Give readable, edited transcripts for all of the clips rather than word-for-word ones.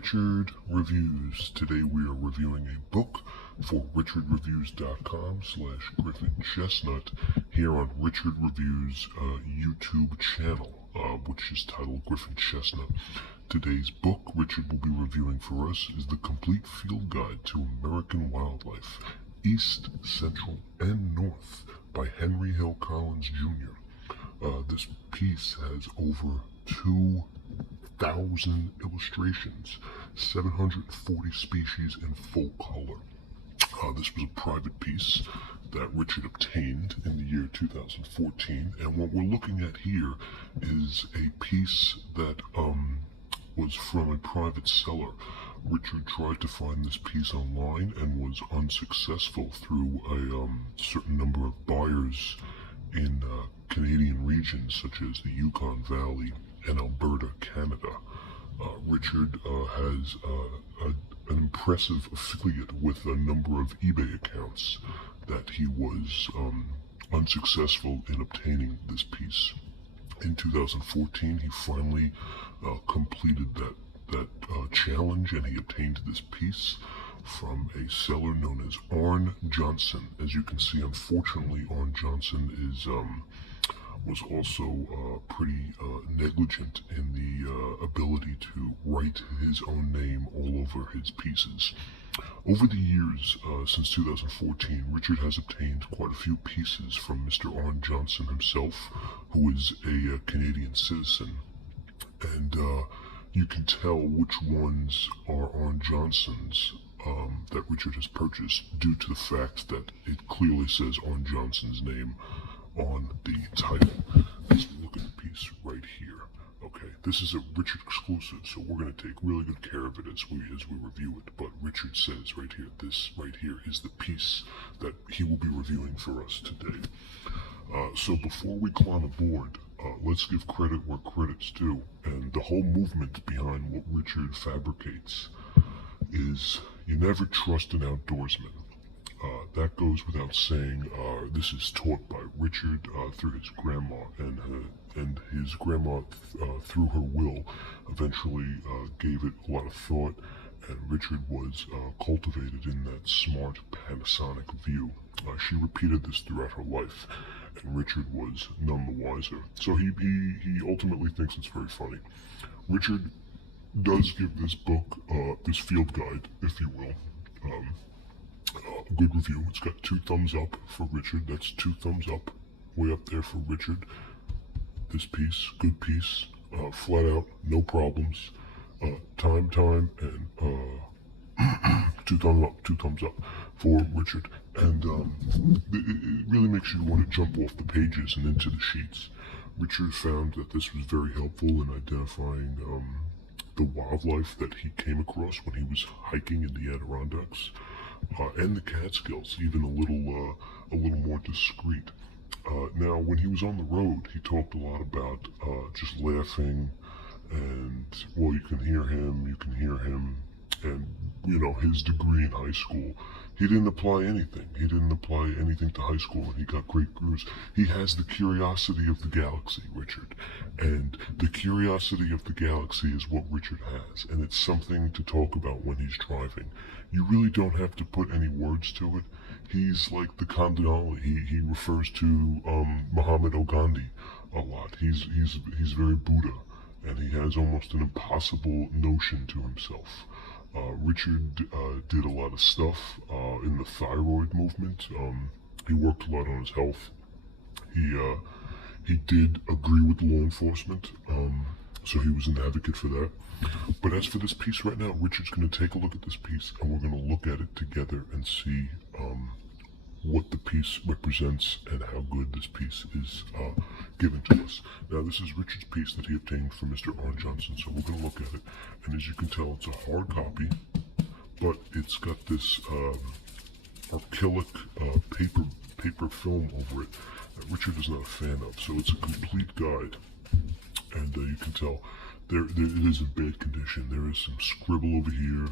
Richard Reviews. Today we are reviewing a book for richardreviews.com/GriffinChestnut here on Richard Reviews YouTube channel, which is titled Griffin Chestnut. Today's book Richard will be reviewing for us is The Complete Field Guide to American Wildlife, East, Central, and North by Henry Hill Collins Jr. This piece has over 2,000 illustrations, 740 species in full color. This was a private piece that Richard obtained in the year 2014, and what we're looking at here is a piece that was from a private seller. Richard tried to find this piece online and was unsuccessful through a certain number of buyers in Canadian regions such as the Yukon Valley and Alberta, Canada. Richard has an impressive affiliate with a number of eBay accounts that he was unsuccessful in obtaining this piece. In 2014, he finally completed that challenge, and he obtained this piece from a seller known as Arn Johnson. As you can see, unfortunately, Arn Johnson was also pretty negligent in the ability to write his own name all over his pieces. Over the years, since 2014, Richard has obtained quite a few pieces from Mr. Arn Johnson himself, who is a Canadian citizen, and you can tell which ones are Arn Johnson's that Richard has purchased due to the fact that it clearly says Arn Johnson's name on the title. Let's look at the piece right here. Okay, this is a Richard exclusive, so we're going to take really good care of it as we review it. But Richard says right here, this right here is the piece that he will be reviewing for us today. So before we climb aboard, let's give credit where credit's due. And the whole movement behind what Richard fabricates is you never trust an outdoorsman. That goes without saying. This is taught by Richard through his grandma, and his grandma, through her will, eventually gave it a lot of thought, and Richard was cultivated in that smart Panasonic view. She repeated this throughout her life, and Richard was none the wiser. So he ultimately thinks it's very funny. Richard does give this book, this field guide, if you will, a good review. It's got 2 thumbs up for Richard. That's 2 thumbs up, way up there for Richard. This piece, good piece, flat out, no problems. Time, and 2 thumbs up for Richard. And it really makes you want to jump off the pages and into the sheets. Richard found that this was very helpful in identifying the wildlife that he came across when he was hiking in the Adirondacks, and the Catskills, even a little more discreet. Now, when he was on the road, he talked a lot about just laughing, and well, you can hear him, and his degree in high school. He didn't apply anything. He didn't apply anything to high school, and he got great grades. He has the curiosity of the galaxy, Richard. And the curiosity of the galaxy is what Richard has, and it's something to talk about when he's driving. You really don't have to put any words to it. He's like the Kandinali. He refers to Muhammad Gandhi a lot. He's very Buddha, and he has almost an impossible notion to himself. Richard did a lot of stuff in the thyroid movement. He worked a lot on his health. He did agree with law enforcement, so he was an advocate for that. But as for this piece right now, Richard's going to take a look at this piece, and we're going to look at it together and see what the piece represents and how good this piece is given to us. Now, this is Richard's piece that he obtained from Mr. Arn Johnson, so we're going to look at it. And as you can tell, it's a hard copy, but it's got this acrylic paper film over it that Richard is not a fan of. So it's a complete guide, and you can tell it is in bad condition. There is some scribble over here.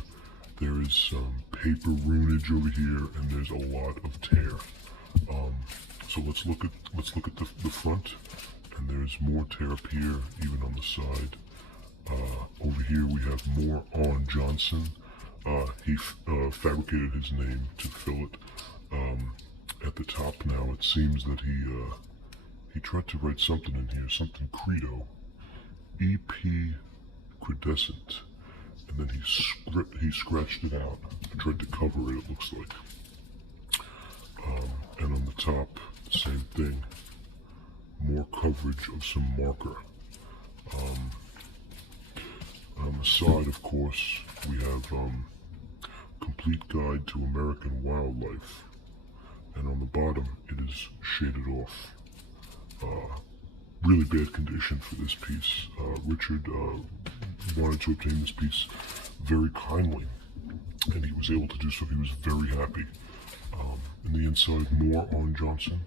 There is some paper ruinage over here, and there's a lot of tear. So let's look at the front, and there's more tear up here, even on the side. Over here we have more on Johnson. He fabricated his name to fill it. At the top now, it seems that he tried to write something in here, something credo, EP credescent, and then he scratched it out and tried to cover it. It looks like. And on the top, same thing. More coverage of some marker. On the side, of course, we have Complete Guide to American Wildlife. And on the bottom, it is shaded off. Really bad condition for this piece. Richard wanted to obtain this piece very kindly, and he was able to do so. He was very happy. In the inside, more on Johnson,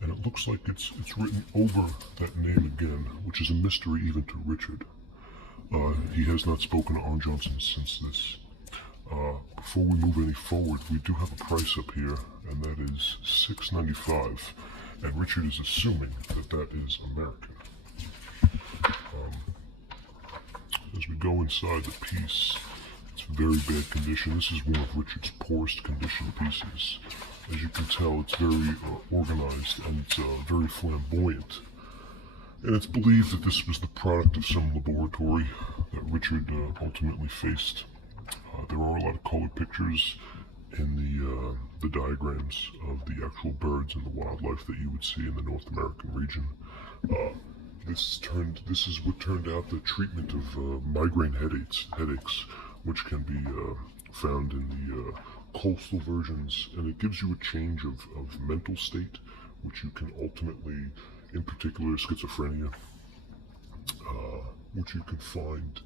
and it looks like it's written over that name again, which is a mystery even to Richard. He has not spoken to Arn Johnson since this. Before we move any forward, we do have a price up here, and that is $6.95, and Richard is assuming that that is American. As we go inside the piece, it's very bad condition. This is one of Richard's poorest condition pieces. As you can tell, it's very organized and it's very flamboyant. And it's believed that this was the product of some laboratory that Richard ultimately faced. There are a lot of color pictures in the diagrams of the actual birds and the wildlife that you would see in the North American region. This is what turned out the treatment of migraine headaches, which can be found in the coastal versions, and it gives you a change of mental state, which you can ultimately, in particular schizophrenia, which you can find.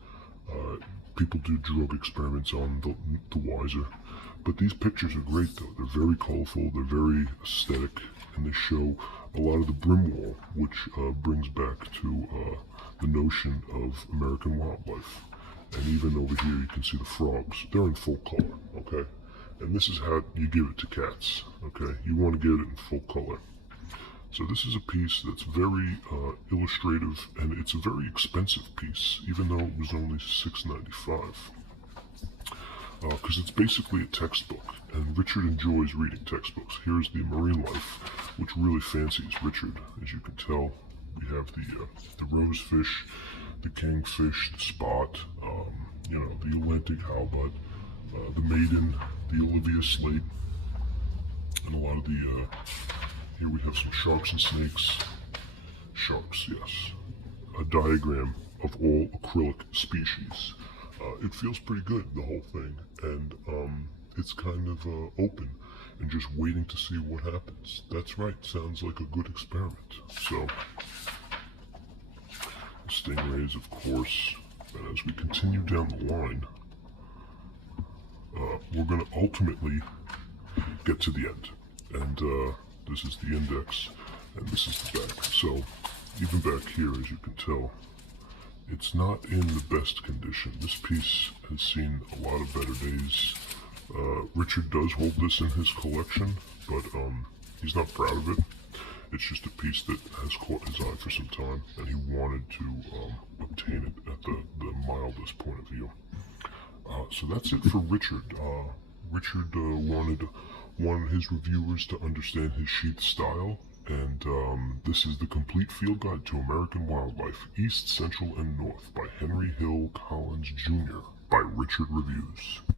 People do drug experiments on the wiser. But these pictures are great though. They're very colorful, they're very aesthetic, and they show a lot of the brim wall, which brings back to the notion of American wildlife. And even over here you can see the frogs. They're in full color, okay? And this is how you give it to cats, okay? You want to get it in full color. So this is a piece that's very illustrative, and it's a very expensive piece, even though it was only $6.95. Because it's basically a textbook, and Richard enjoys reading textbooks. Here's the Marine Life, which really fancies Richard. As you can tell, we have the rosefish, the kingfish, the spot, the Atlantic halibut, the maiden, the Olivia slate, and a lot of the, here we have some sharks and snakes. Sharks, yes. A diagram of all acrylic species. It feels pretty good, the whole thing, and it's kind of open and just waiting to see what happens. That's right, sounds like a good experiment. So, the stingrays, of course, and as we continue down the line, we're going to ultimately get to the end. And this is the index, and this is the back. So, even back here, as you can tell, it's not in the best condition. This piece has seen a lot of better days. Richard does hold this in his collection, but he's not proud of it. It's just a piece that has caught his eye for some time, and he wanted to obtain it at the mildest point of view. So that's it for Richard. Richard wanted his reviewers to understand his sheath style, and this is the Complete Field Guide to American Wildlife, East, Central, and North by Henry Hill Collins Jr. by Richard Reviews.